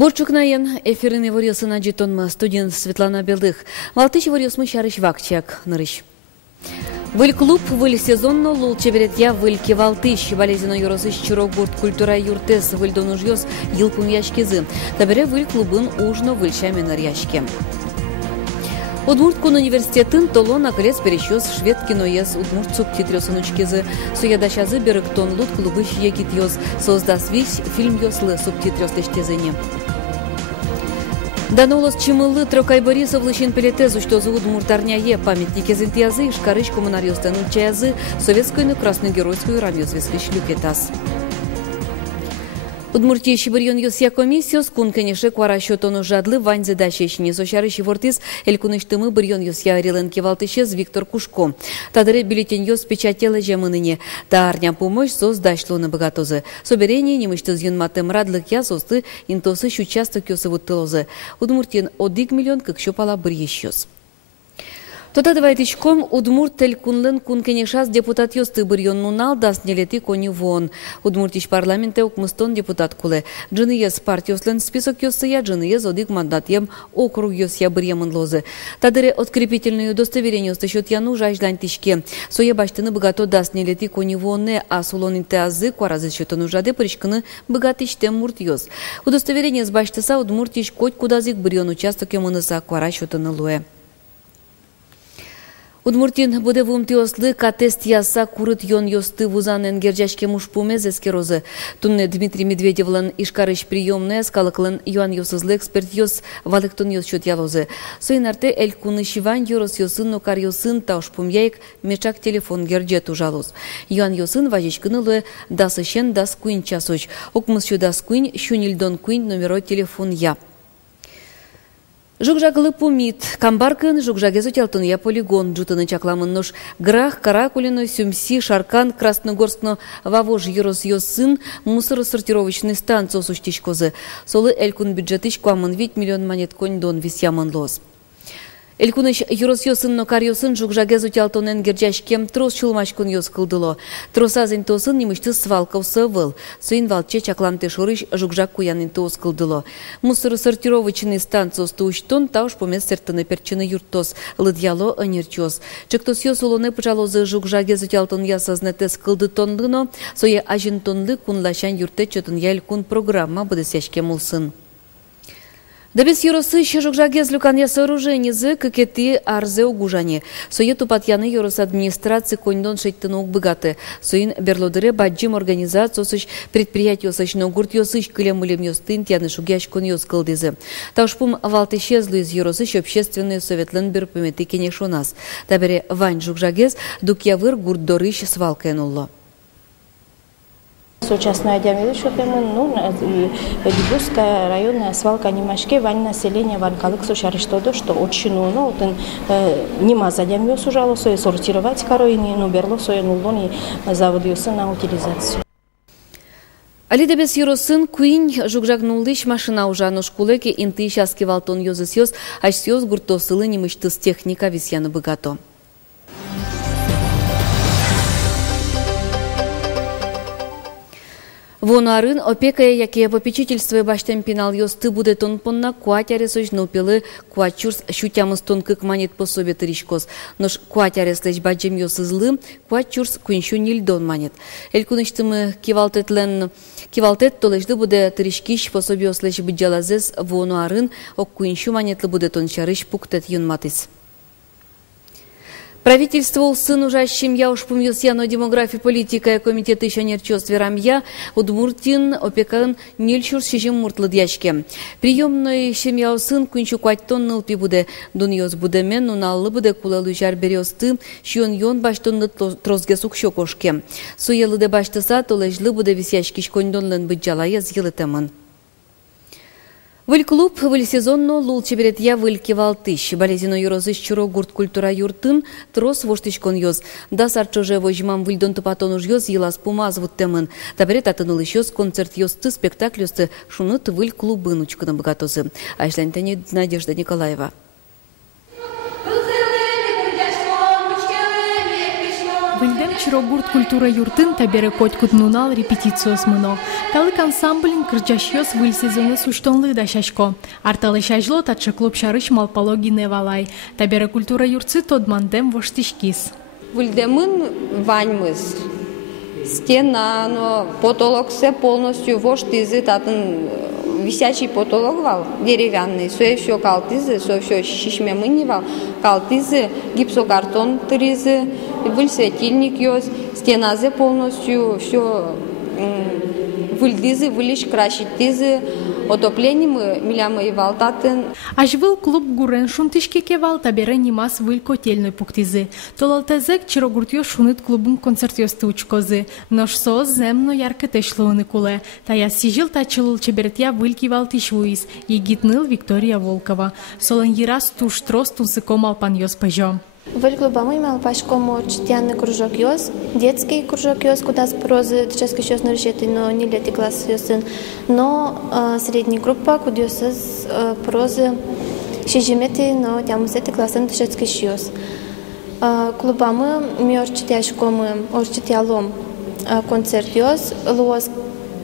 Борчукнаен эфирный варьосына житонма студент Светлана Белдых. Валтыш варьосмы шарыш вакчак нырыш. Выль клуб, выль сезонно лул чеберетья выльки валтыш. Болезино юросыш чурок бурт культура юртес выль донужьёс йылпум яшкизы. Табере выль клубын ужно выльчами ныряшке. Удмурткун университетін толона колец перещёс швед киноез удмурт субтитрёсын учкизы. Суядашазы берыктон лут клубыш егитёс. Создас вись фильм ёслы субтитрёс лештезыне. Данолос чимылы Трокай Борисов лыщин пелетезу, что за удмуртарняе памятники зентиязы и шкарыш коммунарёстан учаязы советскую красногеройскую рамёзвездыш люкетас. Удмуртия шибырьон ёсия комиссиос кун кенеше кваращотону жадлы вань задачещине сошарыщи вортис элькуныштымы бырьон ёсия реленки валтышез Виктор Кушко. Тадыре бюллетень ёс печатела жемыныне. Та арня помощь сос дашло на богатозы. Соберение немыштыз юнматым радлык я состы интосы участок ёсы вуттылозы. Удмуртин 1 миллион как щопала бырьещёс. Тота давайтичком удмурт тель кунлен кун кенешас депутат ёсты бырьон нунал даст нелети кони вон. Удмуртиш парламенте окмыстон депутат куле. Джины ез партиослен список ёсты я, джины ез одик мандат ем округ ёс я бырьемын лозы. Тадыре открепительную удостоверение ёсты счет яну жаждань тишке. Сое баштыны богато даст нелети кони вонне, а сулонин теазы куаразы счетону жаде причканы богатичте мурт ёс. Удостоверение с баштыса удмуртиш коть кудазик бырьон участок емыныса куара счетоны луэ. Удмуртин буде вумтиослы катест яса курыт йон ёсты вузан энгерджашке мушпумез эскерозы. Тунне Дмитрий Медведевлан ишкарыш приемная скалыклын юан ёсызлы эксперт ёс валыктон ёс чот ялозы. Соинарте эль куны шиван ёрос ёсын нокар ёсын таушпум яйк мечак телефон герджет ужалоз. Юан ёсын важичкыны луэ дасышен дас куин часоч. Окмысчу дас куин шунильдон куин номеро телефон я. Жукжагылы пумит, камбаркын жукжагезу тялтын я полигон, джутыны чакламын нож, грах, каракулино, сюмси, шаркан, красногорскно, вавож юрос ёсын, мусоросортировочный станцию суштичкозы. Солы элькун бюджетыч куамын 8 миллион монет конь дон висямын лоз. Элькуныш юрос ёсын нокар ёсын жукжагезу тялтон энгерджашкем трос чулмачкун ёс кылдыло. Тросазын тосын немышты свалков сывыл. Суин валче чакламте шорыш жукжак куянын тос кылдыло. Мусоросортировочный станцию стуштон тауш помес сертыны перчыны юртос. Лыдьяло анерчос. Чектос ёс улоне пыжалозы жукжагезу тялтон ясазнетес кылдытондыно. Сое ажинтонлы кунлашан юрте чотын ялькун программа будысяшке мулсын. Дабес юросы жукжагез люкан я сооружение зы кекети арзе угужане. Сое тупатьяны юрос администрации коньдон шейттыны богаты. Соин берлодыре баджим организацию сыш предприятие сыш ногурт ёсыш кылемулем ёстын тяны шугяш кон ёс кылдызы. Таушпум валтышезлы из юросыш общественные советлен берпымети кенеш у нас. Табере вань жукжагез дукьявыр гурдорыш свалкануло. Частная Либузская районная свалка Немашке, вань население ванкалык сушариштоды, что очень нема задям сужало свое сортировать коройни, но берло свое нулони завод на утилизацию. Алидебес юросын куин жукжагнулдыш машина ужану шкулеке инты шаски валтон ёзысёс, ашсёс гуртосылы немыштыс техника висяны богато. Вонарын опекая, якие попечительство баштем пинал ёсты буде тон понна куатяресоч нылпелы куатчурс щутямыз тонкык манет пособе тыришкос. Нош куатяреслеч баджем ёсызлы куатчурс куиншу нильдон манет. Элькуныштымы кивалтет толежды буде тыришкиш пособе ёслеч быджалазес вонарын ок куиншу манетлы буде тон чарыш пуктет юнматыс. Правительство улсын ужащим я уж помнюсь яно демографии политика комитет еще нерчёс верамья удмуртин опекан нильчур шижим муртлыдьячке. Приемной семья усын кунчу куаттон нылпи буде дуньёс будемен уналлы буде кулалу жар берёсты шион йон баштонны трозге сукшо кошке. Суелыде баштыса толежлы буде висяшкиш кондонлен быджалая зъелытемын. Выль клуб, выль сезонно лул чеберет я выльки валтыш. Болезино юрозыш чуро гурт культура юртын, трос воштышкон ёз. Да сарчоже вожмам выльдон тупатон уж ёз, елас пумаз вот темын. Таберет атынул ещёс концерт ёсты, спектакль ёсты, шунут выль клубын учканы богатозы. Айшлантани Надежда Николаева. Выльден Чирогурт культура юртын табере котькут нунал репетициос мыно. Калык ансамблин кырджашьёс выль сезоны суштонлы дашашко. Арталы шажло татша клуб шарыш малпологи невалай. Табере культура юртсы тодмандем воштишкис. Вульдемын ваньмыз. Стена, но потолок все полностью воштизы, татын висячий потолок вал, деревянный, все калтизы, все шишме мынивал, калтизы, гипсокартон тризы, был светильник ёс, стеназе полностью, все выльдизы, вылиш крашитизы, отопление мы милямы и валтатын. Ажвыл клуб гурен шунтышке кевал табере нимас выль котельной пуктизы. Толалтезек чирогуртьё шунит клубун концертьёсты учкозы. Нож соз земно яркетешлуыны куле. Тая сижил тачылыл чебертья выль кивал тишвуиз. Егитныл Виктория Волкова. Солен ерас туш трос тунсыком алпаньёс пэжо. В клубе имел пашком чтянный кружок ёс, детский кружок ёс, куда с прозы ческой щёс нарушеты, но не летий класс ёсын, но средняя группа, куда ёс прозы шижиметы, но тяму сети классы ческой щёс. Клубамы мёр чтяшком, чтялом концерт ёс, луос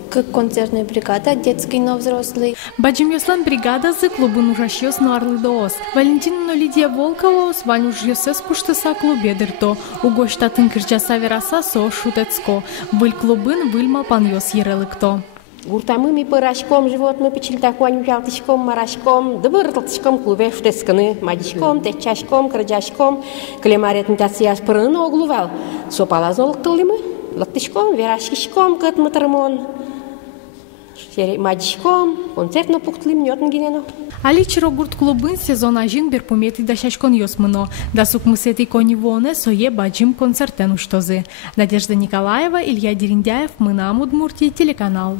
как концертная бригада, детский, но взрослый. Баджим ёслан бригада за клубун ужашьёс нуарлы доос. Валентина Лидия Волкова с ванюш ёсес пуштыса клубе дырто. Уго штатын кырджаса вераса со шутецко. Выль клубын выль малпан ёс ерелыкто. Гуртамы ми пырашком живот, мы печильтакуань пялтышком, марашком, дыбыртылтышком клубе штесканы, мадишком, течашком, кырджашком, клемаретн тасияс пырын оглувал. Сопалазолык тылымы, лактышком, верашкишком, кытмытырмон. Мадишком, концертно пухтлым нётн гинено. Али Чирогурт клубын сезон ажин берпомети дашашкон ёсмыно. Дасук мысети конивоне сое баджим концертен уштозы. Надежда Николаева, Илья Дерендяев, Мынам Удмуртия, телеканал.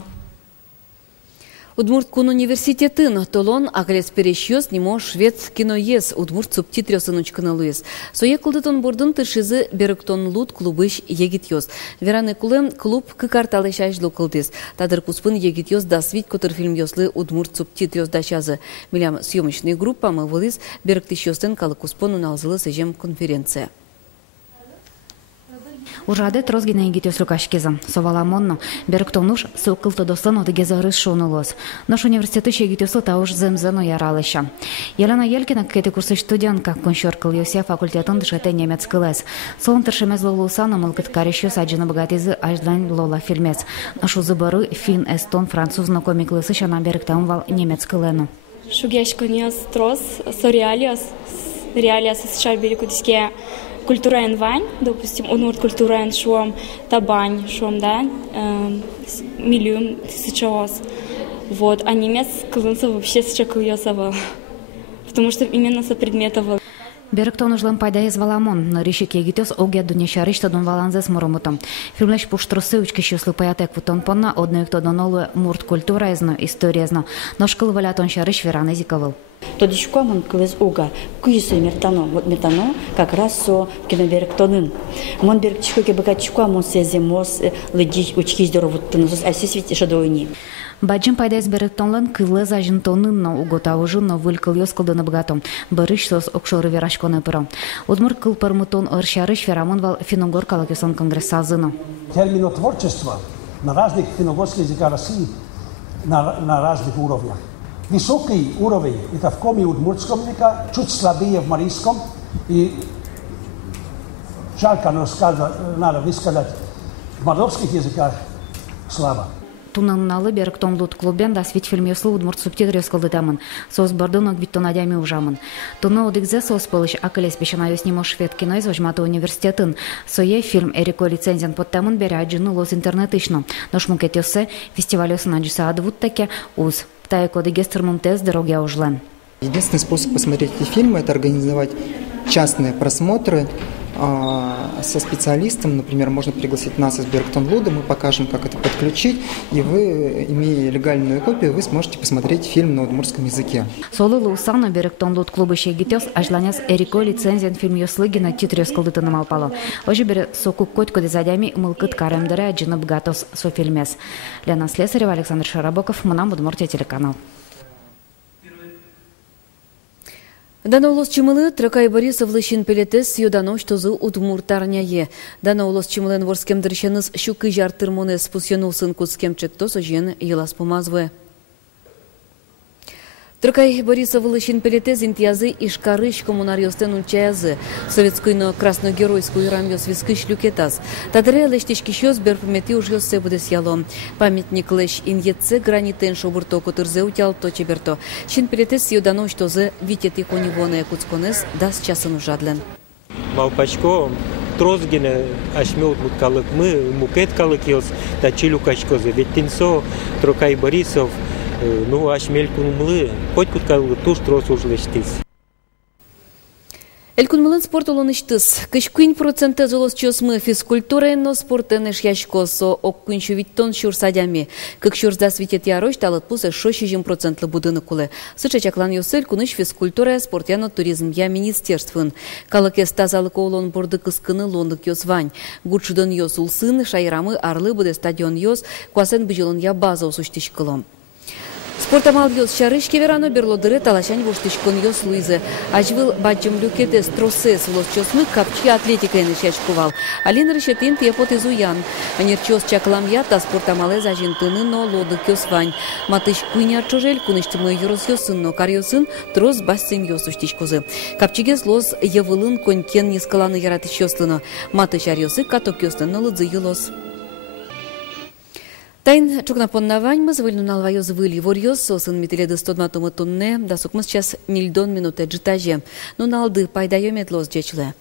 Удмурткун университетін толон ағылес перешьёс немо швед киноес удмурт субтитрёсын учкыналуес. Сое кылдытон бордын тыршызы беріктон лут клубыш егит-ёс. Вераны кулы клуб кыкарталы шажлу кылдыз. Тадыр куспын егит-ёс дасвит котыр фильм ёслы удмурт субтитрёс дашазы. Милям съемочный группа мы вылыз беріктішёстын калы куспын уналзылы сежем конференция. Ужаде трозгина егитёс лукашкеза. Соваламонно. Беріктонуш сукылты дослан одыгеза рыс шонылос. Наш университеты егитёслы тауш земзено яралыша. Елена Елкина кети курсы студентка коншоркыл ёсе факультетін дышете немец кылес. Солын тыршемез лолусана мылкыт карещёс аджины богатизы аждлань лола фильмец. Нашу зыбыры фин, эстон, французно комиклысы шана беріктам вал немец кылену. Шугешконёс трос сореалиос. Реалиос США берекудиске культура вань, допустим, удмурт культура шуам табань, шуам, да, миллион тысячос. Вот, а немец клынса вообще счакыльёсовал, потому что именно со предметов. Беріктон ұжлым пайда езваламон, но решик егитёс оге дунешарышта дун валанзес муромутом. Фильмлеш пуштросы учкищёслы паятек вутон понна, одноюкто донолу мурт культура езно, история езно, но шкыл валятон шарыш веран езиковал. Тодишко мон квез уга күйсө мертано вот метано как раз со киноберектонын мон беркчико ке бакачко мон сеземос лыди учки здоровут тынус асисвити шадойни Баджим пайда из беректонлан кылы зажинтонын но уготавыжын но выль кыл ёскылдыны богатом барыш сос окшоры верашконы пыро удмур кыл пармутон оршарыш верамон вал финогор калакесон конгресс сазыно терминотворчество на разных финогорских языках России на разных уровнях. Высокий уровень это в коме удмуртском языке, чуть слабее в марийском. И жалко, но надо высказать, в мордовских языках слабо. Тунанналы беріктон лут клубен да свит фильм ёслы удмурт субтитры ёскылдытамын. Сос бардын огбиттон адями ужамын. Туна одыгзе сос пылыш акылес пешана ёснимо швед кино из Вожмата университетін. Сое фильм эрико лицензиян подтамын бере аджыны лос интернетышно. Ношмукет ёсы фестиваль ёсын аджыса адвуд таке уз. Птайко дегестермум тез дороги ужлен. Единственный способ посмотреть эти фильмы – это организовать частные просмотры со специалистом. Например, можно пригласить нас из Берктон-Луда, мы покажем, как это подключить, и вы, имея легальную копию, вы сможете посмотреть фильм на удмуртском языке. Солы Лусана Берктон-Луд клубы шегитёс ажланяс эрико лицензиян фильм ёслыгина титрёс кылдытыным алпало. Ожи бере соку котько дезадями мылкыт каремдере аджынып гатос со фильмес. Лена Слесарева, Александр Шарабоков, Мынам Удмуртия, телеканал. Дана улос чимылы Тракай Борисов лыщин пелетес юдано штозы удмуртарняе. Дана улос чимылен ворскем дырщеныз щукы жартырмонес пусьянулсын кускем чектос ожен елас помазвы. Тракай Борисов лыщин пелетез интиязы ишкарыш коммунарьостен унчаязы. Советскую красногеройскую рамьос вискыш люкетаз. Тадре лештички щёс берпомети уж ёс себудес ялом. Памятник лещ иньеце гранитен шобурто кутырзе утял то чеберто. Щин пелетез юдано штозы витет иконивоне куцконес дас часын ужадлен. Малпачко трозгене ашмёт муткалык мы мукет калык ёс та чилюкачкозы. Ведь тинсо Тракай Борисов ну, аш мелькунмлы, хоть куткаллы туш трос ужлештис. Элькунмлын спорт улыныштыс. Кышкуин проценты золос чосмы физкультура, но спортен ешьяшкосо оккунчу виттон шурсадями. Как шурсда светит ярош, талат пусе 60% будыны кулы. Сыча чаклан ёсель куныш физкультура, спортяно туризм я министерствын. Калыкес тазалык олон борды кыскыны лондык ёс вань. Гурчудан ёс улсын, шайрамы арлы буде стадион ёс, куасен быжылын я база усуштиш кылом. Спортамал ёс шарыш кеверано берлодыры талашань воштышкон ёс Луизы. Ажвыл баджым люкетес тросес улос чосмы капчи атлетика энешяч кувал. Алин решетин тепот изуян. Анерчос чаклам я та спортамале зажинтыны но лодык ёс вань. Матыш куйняр чожель куныштымы юрос ёсын, но кар ёсын трос бассем ёс уштишкозы. Капчигес лос евылын конькен нискаланы яратыш ёслыно. Матыш ар ёсы каток ёстын но лыдзы юлос. Тайн чукнапоннавань мы звыльнунал вайоз выли ворьоз сосын метеледы 100 тонне, да сукмыз час 0,1 минуты джитаже. Но налды пайда ёмет лос джечле.